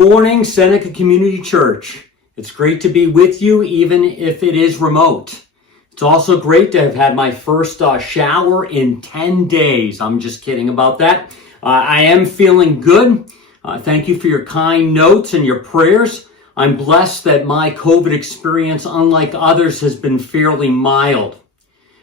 morning, Seneca Community Church. It's great to be with you, even if it is remote. It's also great to have had my first shower in 10 days. I'm just kidding about that. I am feeling good. Thank you for your kind notes and your prayers. I'm blessed that my COVID experience, unlike others, has been fairly mild.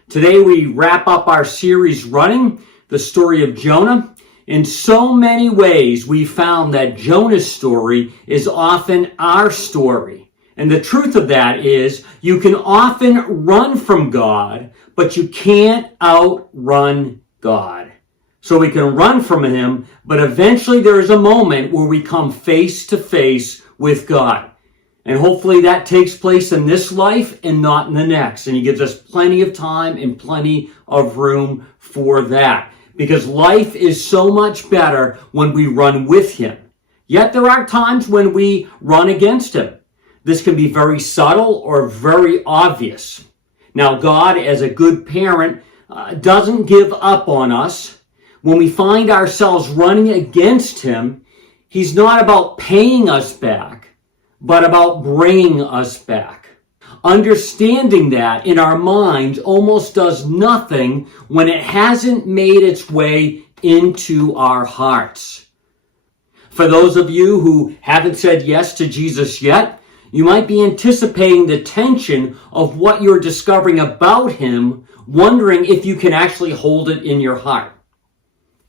Today we wrap up our series running the story of Jonah. In so many ways, we found that Jonah's story is often our story. And the truth of that is you can often run from God, but you can't outrun God. So we can run from him, but eventually there is a moment where we come face to face with God. And hopefully that takes place in this life and not in the next. And he gives us plenty of time and plenty of room for that. Because life is so much better when we run with him. Yet there are times when we run against him. This can be very subtle or very obvious. Now, God, as a good parent, doesn't give up on us. When we find ourselves running against him, he's not about paying us back, but about bringing us back. Understanding that in our minds almost does nothing when it hasn't made its way into our hearts. For those of you who haven't said yes to Jesus yet, you might be anticipating the tension of what you're discovering about him, wondering if you can actually hold it in your heart.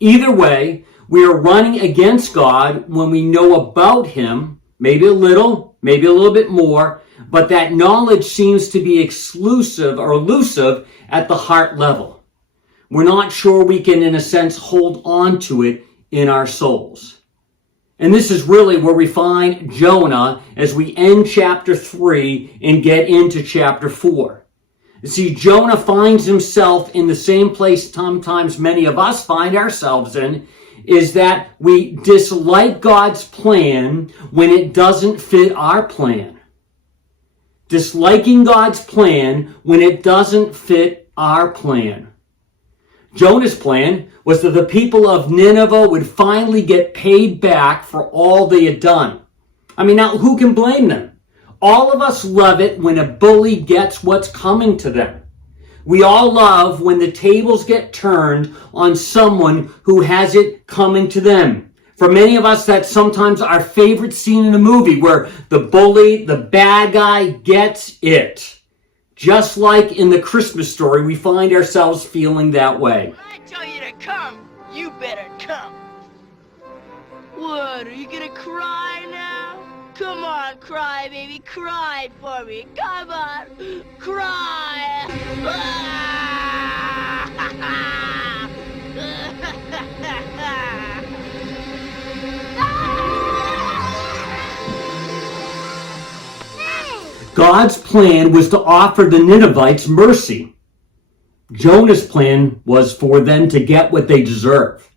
Either way, we are running against God when we know about him, maybe a little bit more, but that knowledge seems to be exclusive or elusive at the heart level. We're not sure we can, in a sense, hold on to it in our souls. And this is really where we find Jonah as we end chapter 3 and get into chapter 4. You see, Jonah finds himself in the same place sometimes many of us find ourselves in, is that we dislike God's plan when it doesn't fit our plan. Disliking God's plan when it doesn't fit our plan. Jonah's plan was that the people of Nineveh would finally get paid back for all they had done. I mean, now who can blame them? All of us love it when a bully gets what's coming to them. We all love when the tables get turned on someone who has it coming to them. For many of us, that's sometimes our favorite scene in a movie where the bully, the bad guy, gets it. Just like in the Christmas story, we find ourselves feeling that way. When I tell you to come, you better come. What, are you gonna cry now? Come on, cry, baby, cry for me. Come on, cry. God's plan was to offer the Ninevites mercy. Jonah's plan was for them to get what they deserve.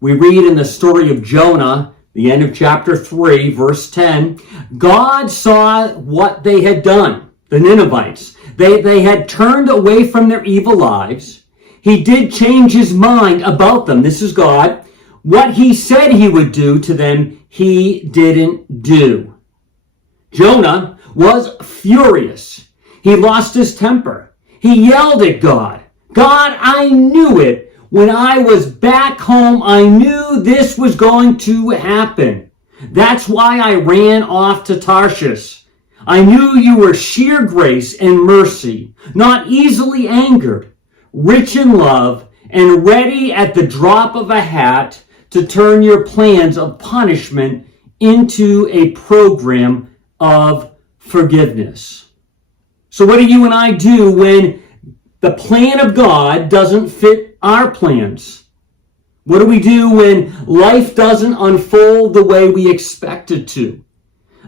We read in the story of Jonah, the end of chapter 3, verse 10, God saw what they had done, the Ninevites. They had turned away from their evil lives. He did change his mind about them. This is God. What he said he would do to them, he didn't do. Jonah was furious. He lost his temper. He yelled at God. God, I knew it. When I was back home, I knew this was going to happen. That's why I ran off to Tarshish. I knew you were sheer grace and mercy, not easily angered, rich in love, and ready at the drop of a hat to turn your plans of punishment into a program of forgiveness. So what do you and I do when the plan of God doesn't fit our plans? What do we do when life doesn't unfold the way we expect it to?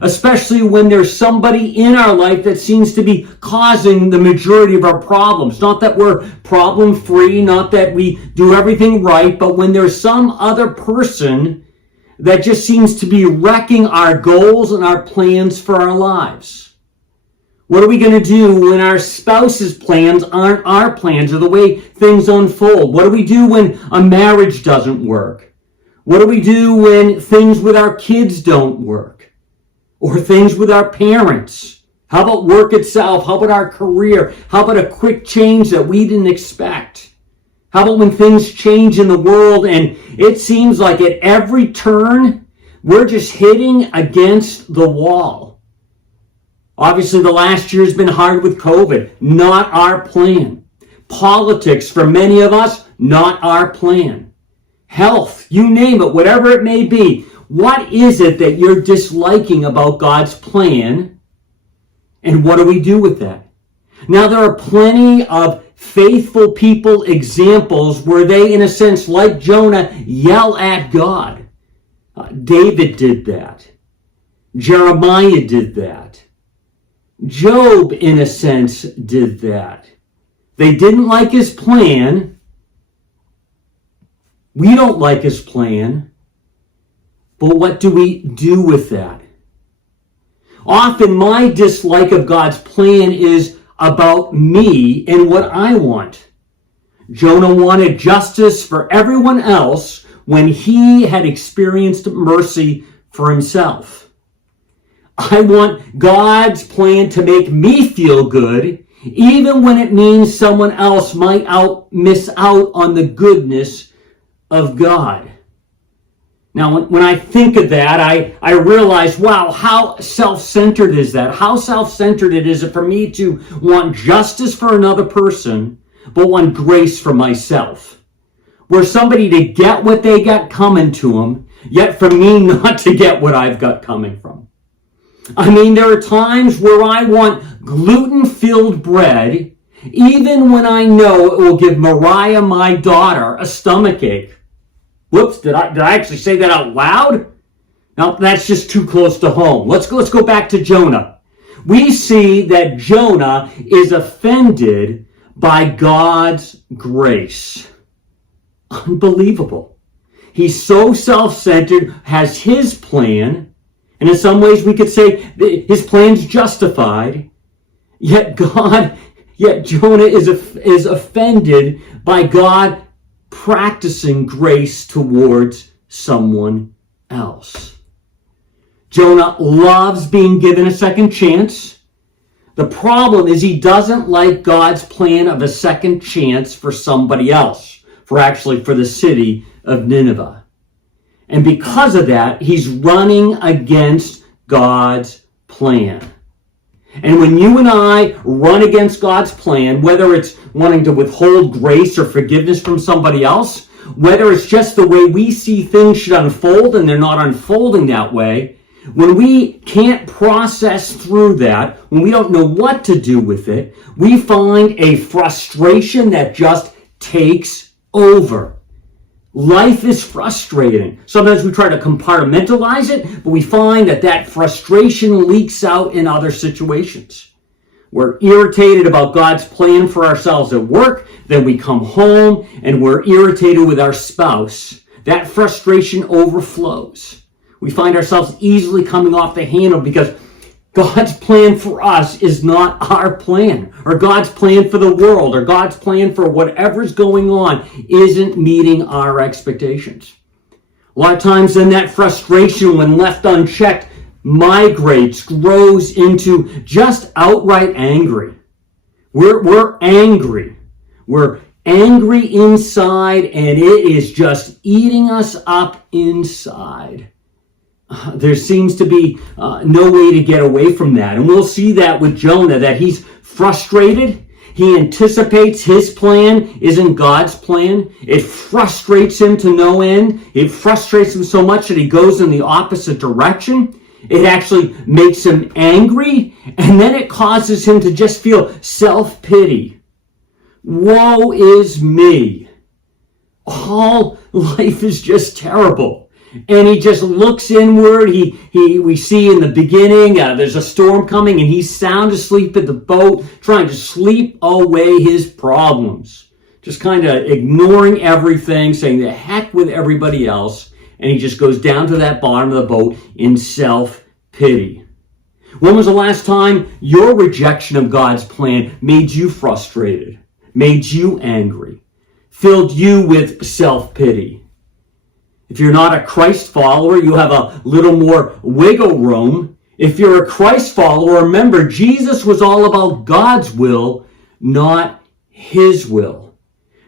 Especially when there's somebody in our life that seems to be causing the majority of our problems. Not that we're problem-free, not that we do everything right, but when there's some other person that just seems to be wrecking our goals and our plans for our lives. What are we going to do when our spouse's plans aren't our plans or the way things unfold? What do we do when a marriage doesn't work? What do we do when things with our kids don't work? Or things with our parents? How about work itself? How about our career? How about a quick change that we didn't expect? How about when things change in the world and it seems like at every turn, we're just hitting against the wall? Obviously, the last year has been hard with COVID. Not our plan. Politics, for many of us, not our plan. Health, you name it, whatever it may be. What is it that you're disliking about God's plan? And what do we do with that? Now, there are plenty of faithful people examples where they, in a sense, like Jonah, yell at God. David did that. Jeremiah did that. Job, in a sense, did that. They didn't like his plan. We don't like his plan. But what do we do with that? Often my dislike of God's plan is about me and what I want. Jonah wanted justice for everyone else when he had experienced mercy for himself. I want God's plan to make me feel good, even when it means someone else might miss out on the goodness of God. Now, when I think of that, I realize, wow, how self-centered is that? How self-centered it is for me to want justice for another person, but want grace for myself. Where somebody to get what they got coming to them, yet for me not to get what I've got coming from. I mean, there are times where I want gluten-filled bread, even when I know it will give Mariah, my daughter, a stomachache. Whoops, did I actually say that out loud? No, that's just too close to home. Let's go back to Jonah. We see that Jonah is offended by God's grace. Unbelievable. He's so self-centered, has his plan, and in some ways we could say his plan's justified, yet Jonah is offended by God practicing grace towards someone else. Jonah loves being given a second chance. The problem is he doesn't like God's plan of a second chance for somebody else, for the city of Nineveh. And because of that, he's running against God's plan. And when you and I run against God's plan, whether it's wanting to withhold grace or forgiveness from somebody else, whether it's just the way we see things should unfold and they're not unfolding that way, when we can't process through that, when we don't know what to do with it, we find a frustration that just takes over. Life is frustrating. Sometimes we try to compartmentalize it, but we find that frustration leaks out in other situations. We're irritated about God's plan for ourselves at work, then we come home and we're irritated with our spouse. That frustration overflows. We find ourselves easily coming off the handle because God's plan for us is not our plan, or God's plan for the world, or God's plan for whatever's going on isn't meeting our expectations. A lot of times then that frustration, when left unchecked, migrates, grows into just outright angry. We're angry. We're angry inside, and it is just eating us up inside. There seems to be no way to get away from that. And we'll see that with Jonah, that he's frustrated. He anticipates his plan isn't God's plan. It frustrates him to no end. It frustrates him so much that he goes in the opposite direction. It actually makes him angry. And then it causes him to just feel self-pity. Woe is me. All life is just terrible. And he just looks inward. We see in the beginning, there's a storm coming, and he's sound asleep at the boat, trying to sleep away his problems. Just kind of ignoring everything, saying the heck with everybody else. And he just goes down to that bottom of the boat in self-pity. When was the last time your rejection of God's plan made you frustrated, made you angry, filled you with self-pity? If you're not a Christ follower, you have a little more wiggle room. If you're a Christ follower, remember, Jesus was all about God's will, not his will.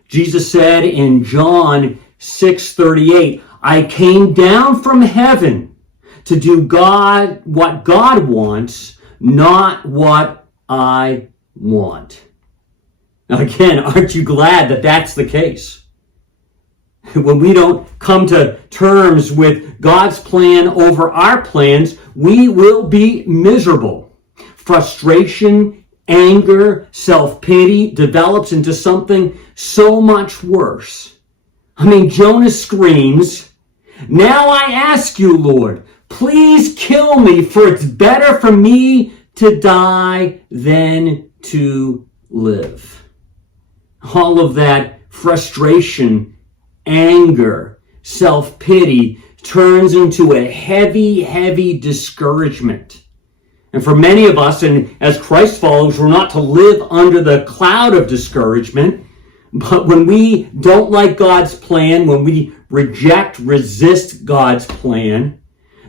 Jesus said in John 6:38, I came down from heaven to do what God wants, not what I want. Now again, aren't you glad that that's the case? When we don't come to terms with God's plan over our plans, we will be miserable. Frustration, anger, self-pity develops into something so much worse. I mean, Jonah screams, now I ask you, Lord, please kill me, for it's better for me to die than to live. All of that frustration, anger, self-pity turns into a heavy, heavy discouragement. And for many of us, and as Christ followers, we're not to live under the cloud of discouragement. But when we don't like God's plan, when we resist God's plan,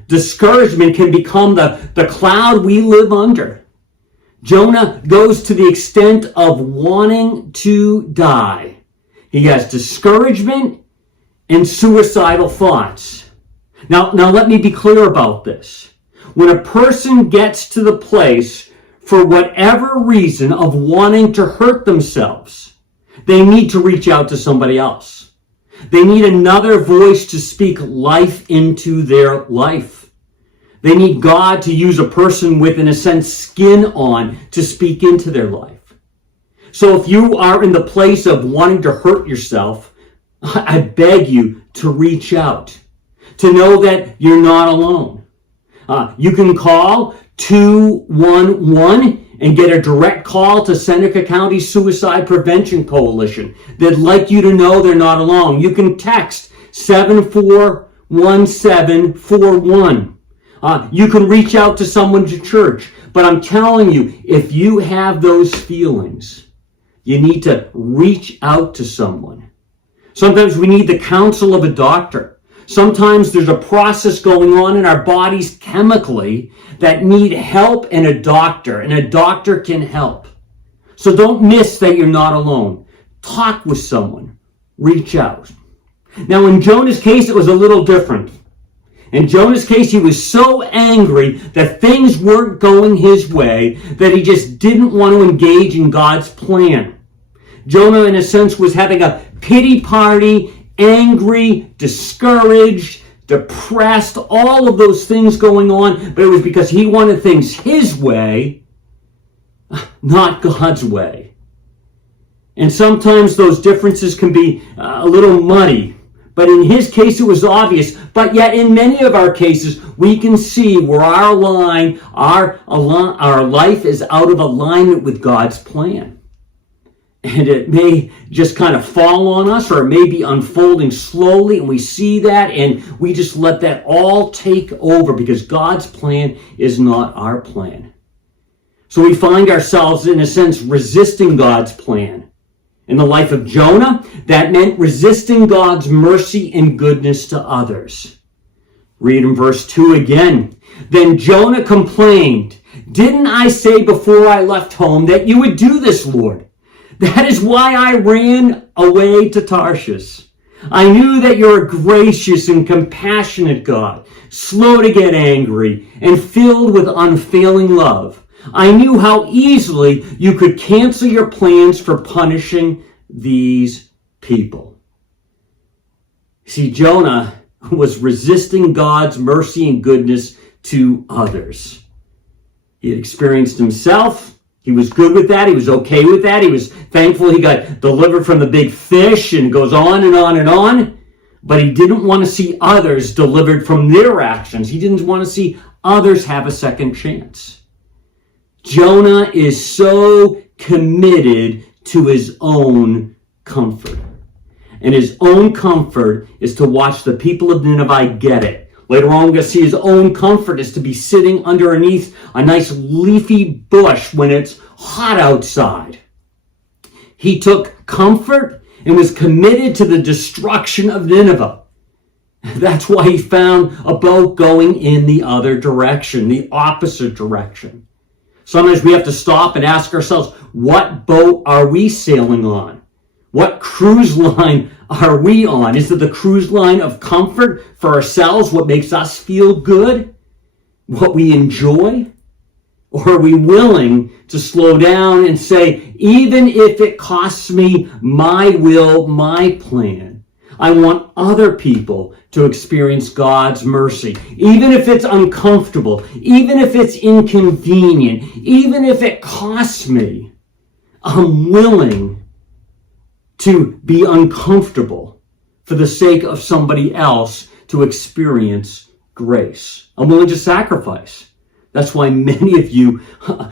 discouragement can become the cloud we live under. Jonah goes to the extent of wanting to die. He has discouragement and suicidal thoughts. Now let me be clear about this. When a person gets to the place, for whatever reason, of wanting to hurt themselves, they need to reach out to somebody else. They need another voice to speak life into their life. They need God to use a person with, in a sense, skin on to speak into their life. So if you are in the place of wanting to hurt yourself, I beg you to reach out, to know that you're not alone. You can call 211 and get a direct call to Seneca County Suicide Prevention Coalition. They'd like you to know they're not alone. You can text 741741. You can reach out to someone at church. But I'm telling you, if you have those feelings, you need to reach out to someone. Sometimes we need the counsel of a doctor. Sometimes there's a process going on in our bodies chemically that need help and a doctor can help. So don't miss that you're not alone. Talk with someone. Reach out. Now in Jonah's case, it was a little different. In Jonah's case, he was so angry that things weren't going his way that he just didn't want to engage in God's plan. Jonah, in a sense, was having a pity party, angry, discouraged, depressed, all of those things going on, but it was because he wanted things his way, not God's way. And sometimes those differences can be a little muddy, but in his case it was obvious. But yet in many of our cases, we can see where our life is out of alignment with God's plan. And it may just kind of fall on us, or it may be unfolding slowly, and we see that, and we just let that all take over because God's plan is not our plan. So we find ourselves, in a sense, resisting God's plan. In the life of Jonah, that meant resisting God's mercy and goodness to others. Read in verse 2 again. Then Jonah complained, "Didn't I say before I left home that you would do this, Lord? That is why I ran away to Tarshish. I knew that you're a gracious and compassionate God, slow to get angry, and filled with unfailing love. I knew how easily you could cancel your plans for punishing these people." See, Jonah was resisting God's mercy and goodness to others. He had experienced himself. He was good with that. He was okay with that. He was thankful he got delivered from the big fish, and it goes on and on and on. But he didn't want to see others delivered from their actions. He didn't want to see others have a second chance. Jonah is so committed to his own comfort. And his own comfort is to watch the people of Nineveh get it. Later on, we're going to see his own comfort is to be sitting underneath a nice leafy bush when it's hot outside. He took comfort and was committed to the destruction of Nineveh. That's why he found a boat going in the other direction, the opposite direction. Sometimes we have to stop and ask ourselves, what boat are we sailing on? What cruise line are we on? Is it the cruise line of comfort for ourselves, what makes us feel good, what we enjoy? Or are we willing to slow down and say, even if it costs me my will, my plan, I want other people to experience God's mercy, even if it's uncomfortable, even if it's inconvenient, even if it costs me, I'm willing to be uncomfortable for the sake of somebody else to experience grace. I'm willing to sacrifice. That's why many of you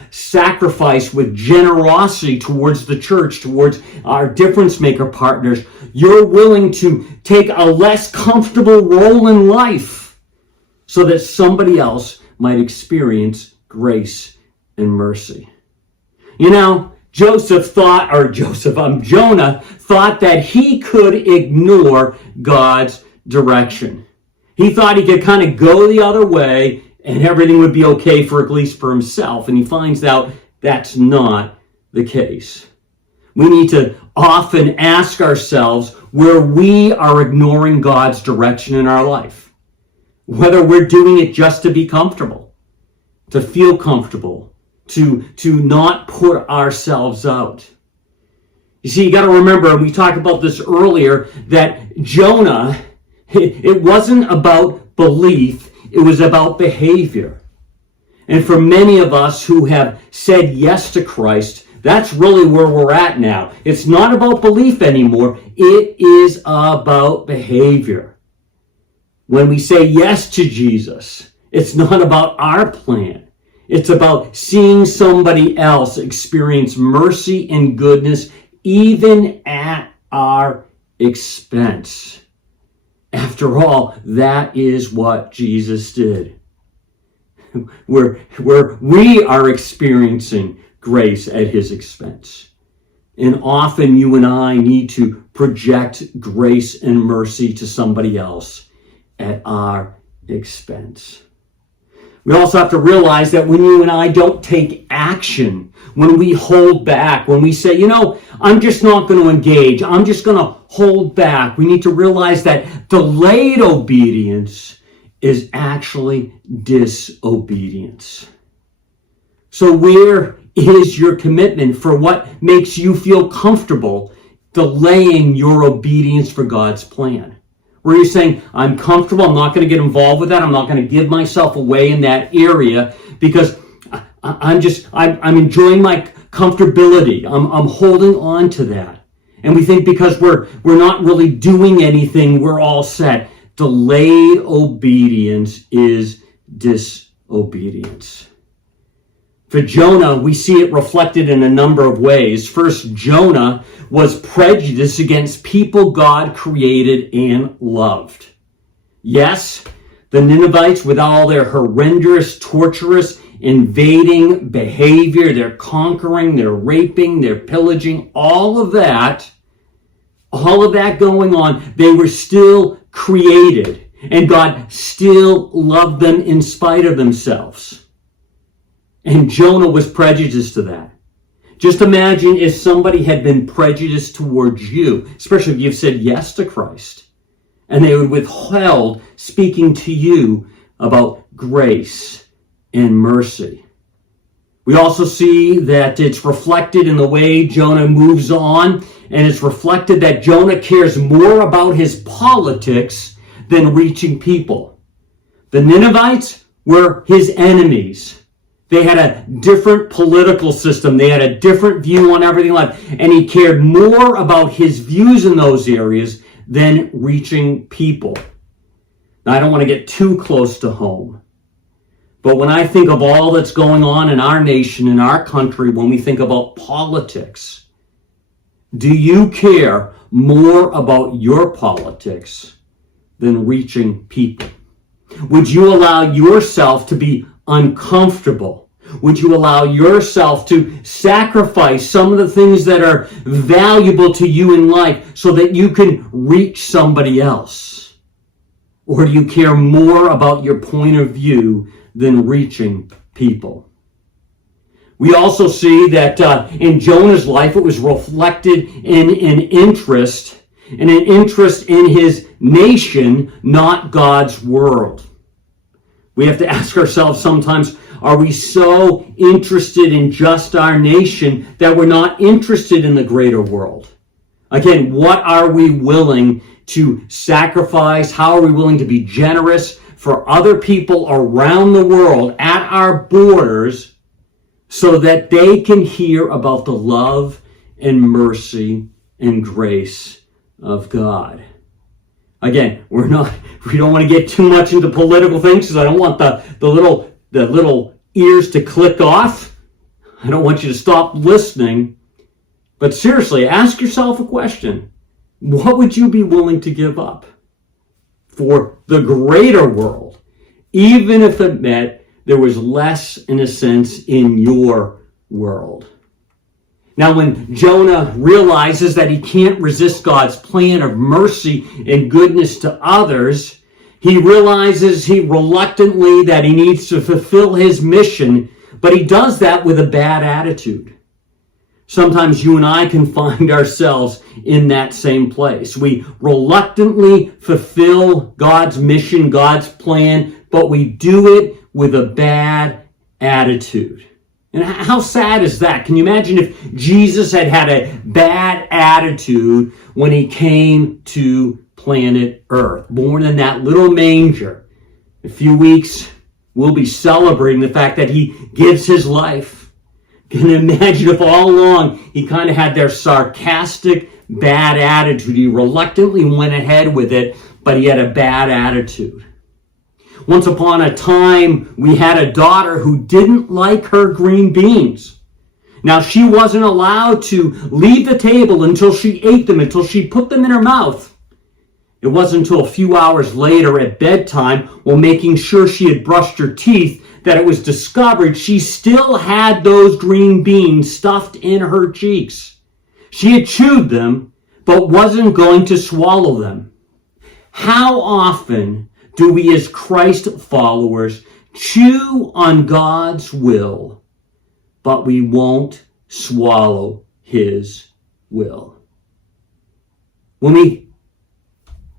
sacrifice with generosity towards the church, towards our difference maker partners. You're willing to take a less comfortable role in life so that somebody else might experience grace and mercy. You know, Jonah thought that he could ignore God's direction. He thought he could kind of go the other way and everything would be okay for at least for himself. And he finds out that's not the case. We need to often ask ourselves where we are ignoring God's direction in our life. Whether we're doing it just to be comfortable, to feel comfortable, to not put ourselves out. You see, you got to remember, and we talked about this earlier, that Jonah, it wasn't about belief, it was about behavior. And for many of us who have said yes to Christ, that's really where we're at now. It's not about belief anymore. It is about behavior. When we say yes to Jesus, it's not about our plan. It's about seeing somebody else experience mercy and goodness even at our expense. After all, that is what Jesus did. Where we are experiencing grace at his expense. And often you and I need to project grace and mercy to somebody else at our expense. We also have to realize that when you and I don't take action, when we hold back, when we say, I'm just not going to engage, I'm just going to hold back, we need to realize that delayed obedience is actually disobedience. So where is your commitment for what makes you feel comfortable delaying your obedience for God's plan? Where you're saying, I'm comfortable, I'm not going to get involved with that, I'm not going to give myself away in that area because I'm enjoying my comfortability. I'm holding on to that. And we think because we're not really doing anything, we're all set. Delayed obedience is disobedience. For Jonah, we see it reflected in a number of ways. First, Jonah was prejudiced against people God created and loved. Yes, the Ninevites, with all their horrendous, torturous, invading behavior, their conquering, their raping, their pillaging, all of that going on, they were still created, and God still loved them in spite of themselves. And Jonah was prejudiced to that. Just imagine if somebody had been prejudiced towards you, especially if you've said yes to Christ, and they would withheld speaking to you about grace and mercy. We also see that it's reflected in the way Jonah moves on, and it's reflected that Jonah cares more about his politics than reaching people. The Ninevites were his enemies. They had a different political system. They had a different view on everything like that. And he cared more about his views in those areas than reaching people. Now, I don't want to get too close to home. But when I think of all that's going on in our nation, in our country, when we think about politics, do you care more about your politics than reaching people? Would you allow yourself to be uncomfortable? Would you allow yourself to sacrifice some of the things that are valuable to you in life so that you can reach somebody else? Or do you care more about your point of view than reaching people? We also see that in Jonah's life, it was reflected in an interest in his nation, not God's world. We have to ask ourselves sometimes, are we so interested in just our nation that we're not interested in the greater world? Again, what are we willing to sacrifice? How are we willing to be generous for other people around the world at our borders so that they can hear about the love and mercy and grace of God? Again, we don't want to get too much into political things because I don't want the little ears to click off. I don't want you to stop listening. But seriously, ask yourself a question. What would you be willing to give up for the greater world, even if it meant there was less, in a sense, in your world? Now, when Jonah realizes that he can't resist God's plan of mercy and goodness to others, he realizes reluctantly that he needs to fulfill his mission, but he does that with a bad attitude. Sometimes you and I can find ourselves in that same place. We reluctantly fulfill God's mission, God's plan, but we do it with a bad attitude. And how sad is that? Can you imagine if Jesus had a bad attitude when he came to planet Earth, born in that little manger? In a few weeks, we'll be celebrating the fact that he gives his life. Can you imagine if all along he kind of had their sarcastic, bad attitude? He reluctantly went ahead with it, but he had a bad attitude. Once upon a time, we had a daughter who didn't like her green beans. Now, she wasn't allowed to leave the table until she ate them, until she put them in her mouth. It wasn't until a few hours later at bedtime, while making sure she had brushed her teeth, that it was discovered she still had those green beans stuffed in her cheeks. She had chewed them, but wasn't going to swallow them. How often do we as Christ followers chew on God's will, but we won't swallow his will? When we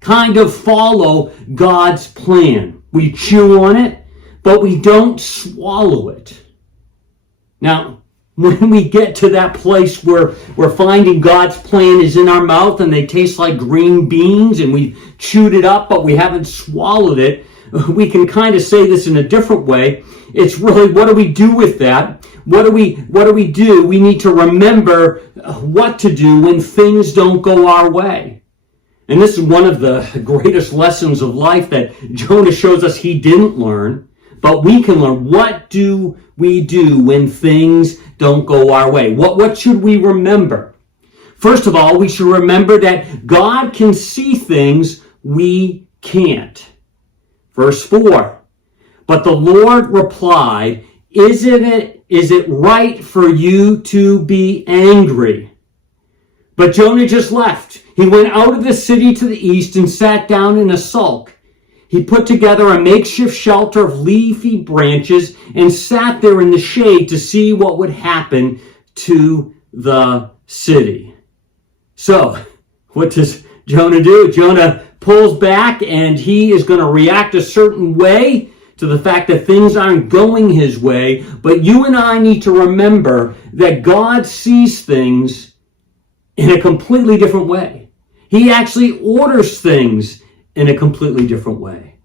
kind of follow God's plan, we chew on it, but we don't swallow it. Now, when we get to that place where we're finding God's plan is in our mouth and they taste like green beans and we've chewed it up, but we haven't swallowed it, we can kind of say this in a different way. It's really, what do we do with that? What do we do? We need to remember what to do when things don't go our way. And this is one of the greatest lessons of life that Jonah shows us he didn't learn. But we can learn, what do we do when things don't go our way? What should we remember? First of all, we should remember that God can see things we can't. Verse 4, but the Lord replied, Is it right for you to be angry? But Jonah just left. He went out of the city to the east and sat down in a sulk. He put together a makeshift shelter of leafy branches and sat there in the shade to see what would happen to the city. So, what does Jonah do? Jonah pulls back and he is going to react a certain way to the fact that things aren't going his way. But you and I need to remember that God sees things in a completely different way. He actually orders things in a completely different way.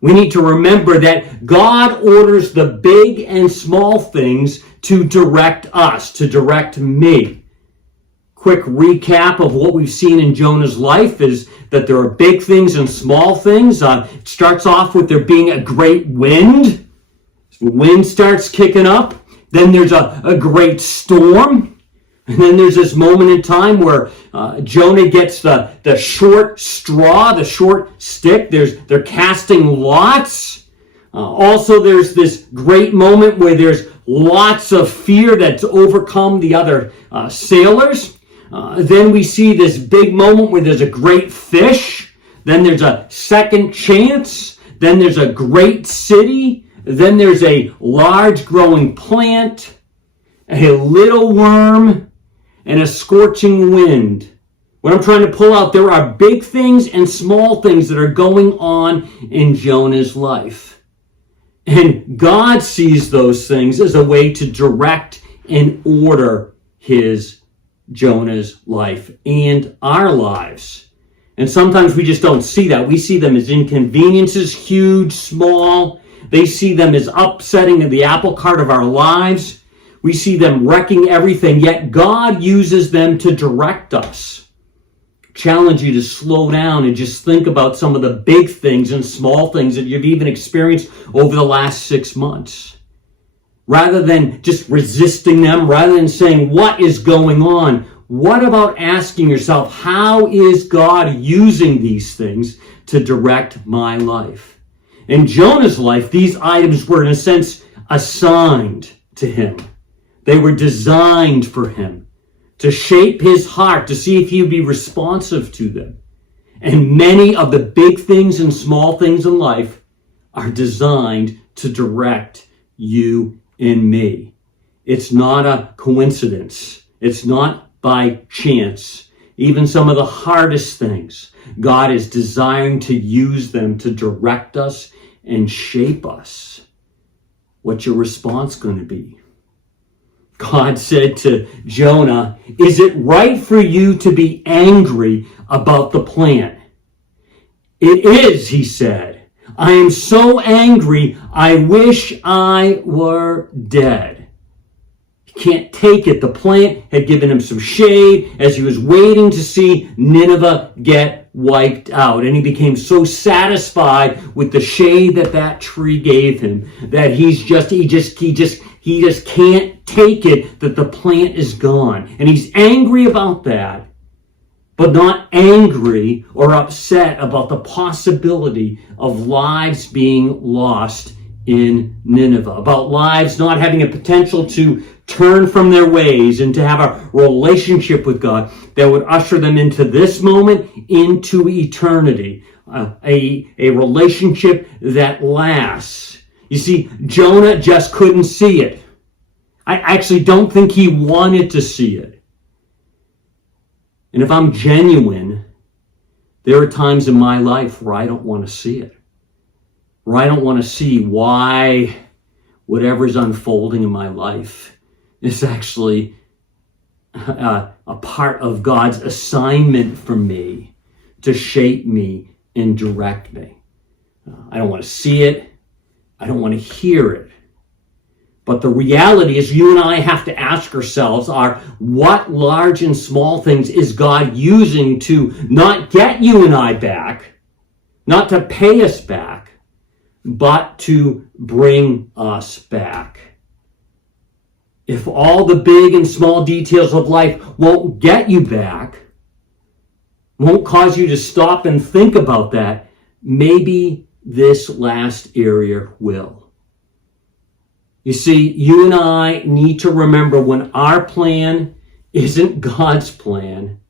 We need to remember that God orders the big and small things to direct us, to direct me. Quick recap of what we've seen in Jonah's life is that there are big things and small things. It starts off with there being a great wind. The wind starts kicking up. Then there's a great storm. And then there's this moment in time where Jonah gets the short straw, the short stick. They're casting lots. Also, there's this great moment where there's lots of fear that's overcome the other sailors. Then we see this big moment where there's a great fish then there's a second chance, then there's a great city, then there's a large growing plant, a little worm, and a scorching wind. What I'm trying to pull out, there are big things and small things that are going on in Jonah's life. And God sees those things as a way to direct and order Jonah's life and our lives. And sometimes we just don't see that. We see them as inconveniences, huge, small. They see them as upsetting the apple cart of our lives. We see them wrecking everything, yet God uses them to direct us. Challenge you to slow down and just think about some of the big things and small things that you've even experienced over the last 6 months. Rather than just resisting them, rather than saying, what is going on? What about asking yourself, how is God using these things to direct my life? In Jonah's life, these items were in a sense assigned to him. They were designed for him to shape his heart, to see if he would be responsive to them. And many of the big things and small things in life are designed to direct you and me. It's not a coincidence. It's not by chance. Even some of the hardest things, God is desiring to use them to direct us and shape us. What's your response going to be? God said to Jonah, is it right for you to be angry about the plan? It is, he said. I am so angry, I wish I were dead. He can't take it. The plant had given him some shade as he was waiting to see Nineveh get wiped out. And he became so satisfied with the shade that tree gave him that he just can't take it that the plant is gone. And he's angry about that, but not angry or upset about the possibility of lives being lost in Nineveh, about lives not having a potential to turn from their ways and to have a relationship with God that would usher them into this moment, into eternity, a relationship that lasts. You see, Jonah just couldn't see it. I actually don't think he wanted to see it. And if I'm genuine, there are times in my life where I don't want to see it. Where I don't want to see why whatever's unfolding in my life is actually a part of God's assignment for me to shape me and direct me. I don't want to see it. I don't want to hear it. But the reality is you and I have to ask ourselves what large and small things is God using to not get you and I back, not to pay us back, but to bring us back. If all the big and small details of life won't get you back, won't cause you to stop and think about that, maybe this last area will. You see, you and I need to remember when our plan isn't God's plan,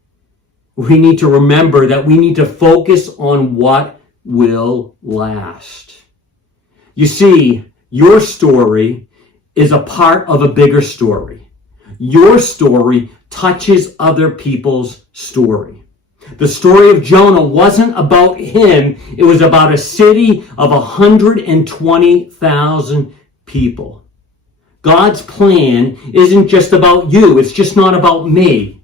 we need to remember that we need to focus on what will last. You see, your story is a part of a bigger story. Your story touches other people's story. The story of Jonah wasn't about him. It was about a city of 120,000 people. God's plan isn't just about you. It's just not about me.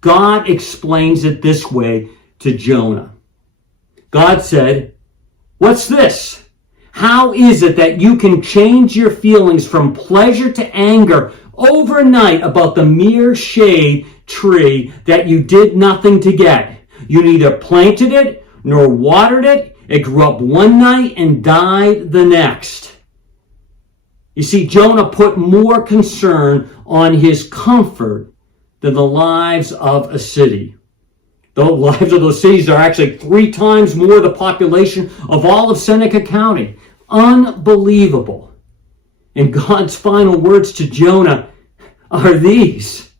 God explains it this way to Jonah. God said, "What's this? How is it that you can change your feelings from pleasure to anger overnight about the mere shade tree that you did nothing to get? You neither planted it nor watered it. It grew up one night and died the next." You see, Jonah put more concern on his comfort than the lives of a city. The lives of those cities are actually 3 times more the population of all of Seneca County. Unbelievable. And God's final words to Jonah are these: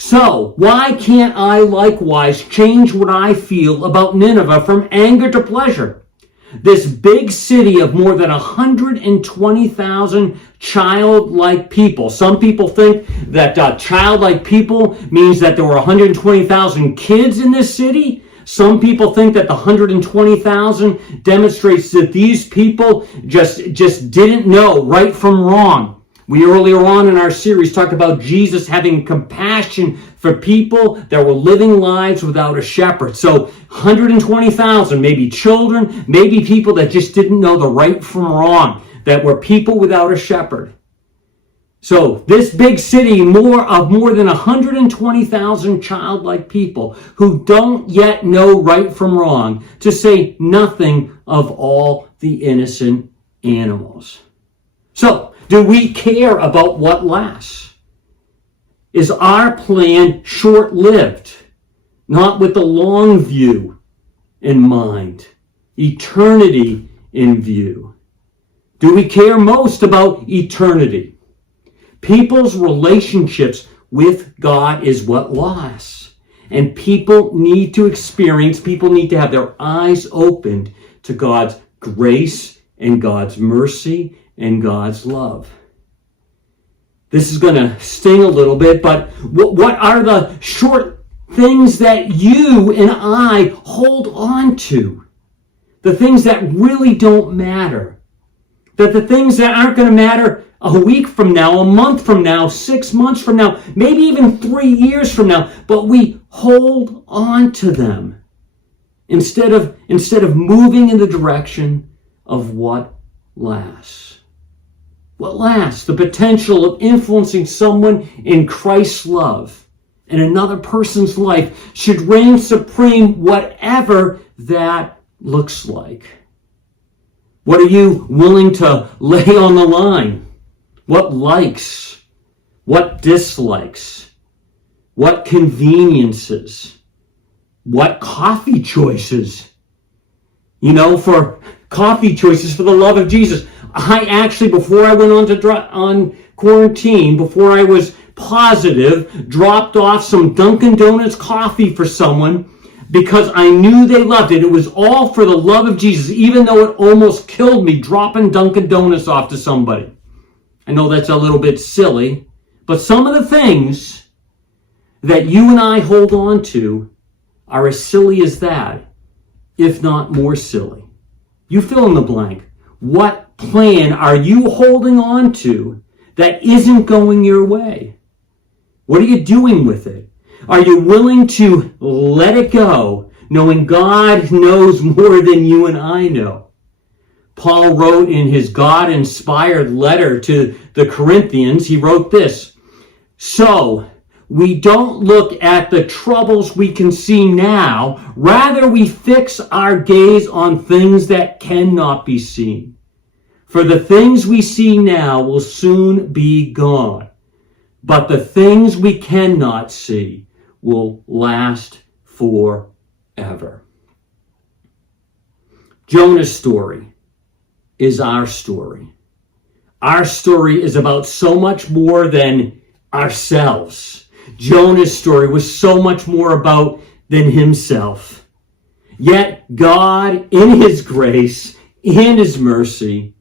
So, why can't I likewise change what I feel about Nineveh from anger to pleasure? This big city of more than 120,000 childlike people. Some people think that childlike people means that there were 120,000 kids in this city. Some people think that the 120,000 demonstrates that these people just didn't know right from wrong. We earlier on in our series talked about Jesus having compassion for people that were living lives without a shepherd. So 120,000, maybe children, maybe people that just didn't know the right from wrong, that were people without a shepherd. So this big city, more than 120,000 childlike people who don't yet know right from wrong, to say nothing of all the innocent animals. So, do we care about what lasts? Is our plan short-lived, not with the long view in mind, eternity in view? Do we care most about eternity? People's relationships with God is what lasts. And people need to have their eyes opened to God's grace and God's mercy and God's love. This is going to sting a little bit, but what are the short things that you and I hold on to? The things that really don't matter. That the things that aren't going to matter a week from now, a month from now, 6 months from now, maybe even 3 years from now, but we hold on to them instead of moving in the direction of what lasts. What lasts? The potential of influencing someone in Christ's love in another person's life should reign supreme, whatever that looks like. What are you willing to lay on the line? What likes? What dislikes? What conveniences? What coffee choices? For coffee choices for the love of Jesus. I actually, before I went on quarantine, before I was positive, dropped off some Dunkin' Donuts coffee for someone because I knew they loved it. It was all for the love of Jesus, even though it almost killed me dropping Dunkin' Donuts off to somebody. I know that's a little bit silly, but some of the things that you and I hold on to are as silly as that, if not more silly. You fill in the blank. What plan are you holding on to that isn't going your way? What are you doing with it? Are you willing to let it go, knowing God knows more than you and I know? Paul wrote in his God-inspired letter to the Corinthians, he wrote this: "So we don't look at the troubles we can see now, rather we fix our gaze on things that cannot be seen. For the things we see now will soon be gone, but the things we cannot see will last forever." Jonah's story is our story. Our story is about so much more than ourselves. Jonah's story was so much more about than himself. Yet God, in his grace, in his mercy,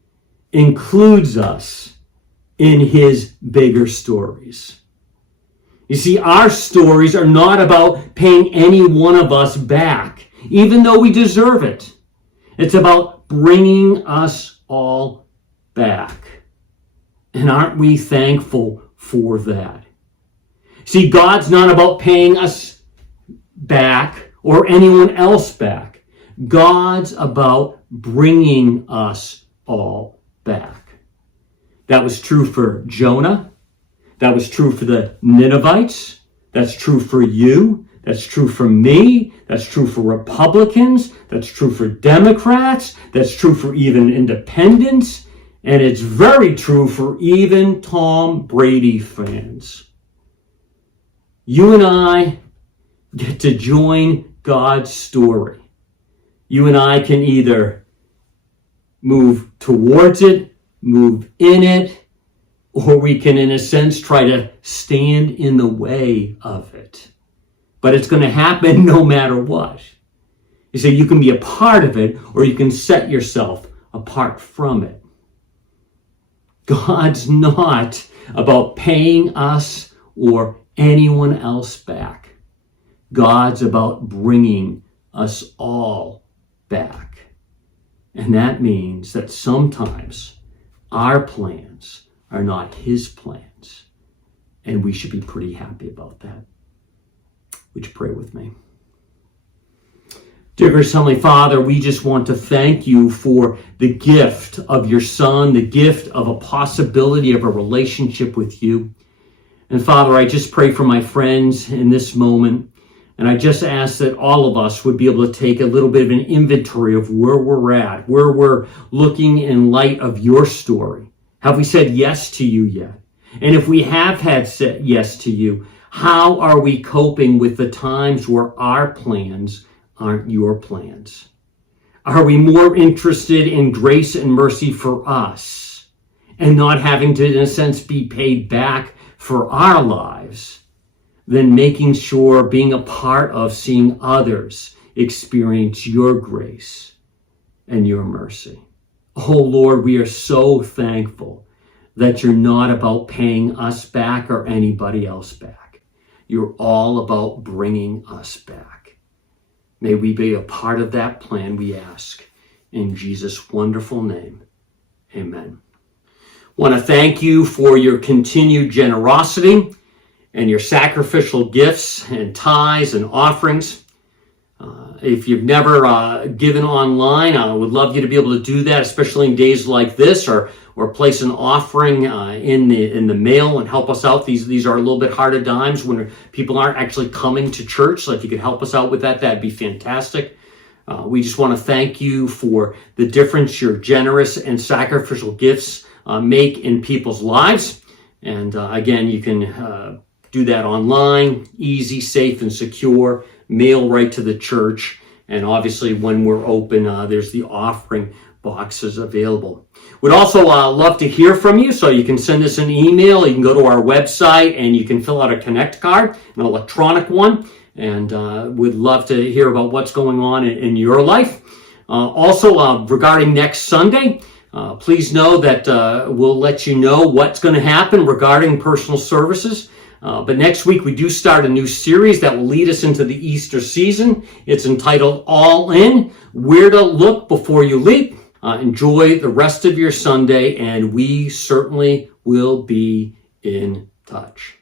includes us in his bigger stories. You see, our stories are not about paying any one of us back, even though we deserve it. It's about bringing us all back. And aren't we thankful for that? See, God's not about paying us back or anyone else back. God's about bringing us all back. That was true for Jonah. That was true for the Ninevites. That's true for you. That's true for me. That's true for Republicans. That's true for Democrats. That's true for even independents. And it's very true for even Tom Brady fans. You and I get to join God's story. You and I can either move towards it, move in it, or we can, in a sense, try to stand in the way of it. But it's going to happen no matter what. You say you can be a part of it, or you can set yourself apart from it. God's not about paying us or anyone else back. God's about bringing us all back. And that means that sometimes our plans are not his plans. And we should be pretty happy about that. Would you pray with me? Dear gracious Heavenly Father, we just want to thank you for the gift of your Son, the gift of a possibility of a relationship with you. And Father, I just pray for my friends in this moment. And I just ask that all of us would be able to take a little bit of an inventory of where we're at, where we're looking in light of your story. Have we said yes to you yet? And if we have had said yes to you, how are we coping with the times where our plans aren't your plans? Are we more interested in grace and mercy for us and not having to, in a sense, be paid back for our lives than making sure being a part of seeing others experience your grace and your mercy? Oh Lord, we are so thankful that you're not about paying us back or anybody else back. You're all about bringing us back. May we be a part of that plan, we ask. In Jesus' wonderful name, amen. I want to thank you for your continued generosity and your sacrificial gifts and tithes and offerings. If you've never given online, I would love you to be able to do that, especially in days like this, or place an offering in the mail and help us out. These are a little bit harder times when people aren't actually coming to church. So if you could help us out with that, that'd be fantastic. We just want to thank you for the difference your generous and sacrificial gifts make in people's lives. And again, you can do that online, easy, safe, and secure. Mail right to the church. And obviously when we're open, there's the offering boxes available. We'd also love to hear from you, so you can send us an email. You can go to our website and you can fill out a Connect card, an electronic one, and we'd love to hear about what's going on in your life. Also, regarding next Sunday, please know that we'll let you know what's going to happen regarding personal services. But next week, we do start a new series that will lead us into the Easter season. It's entitled All In, Where to Look Before You Leap. Enjoy the rest of your Sunday, and we certainly will be in touch.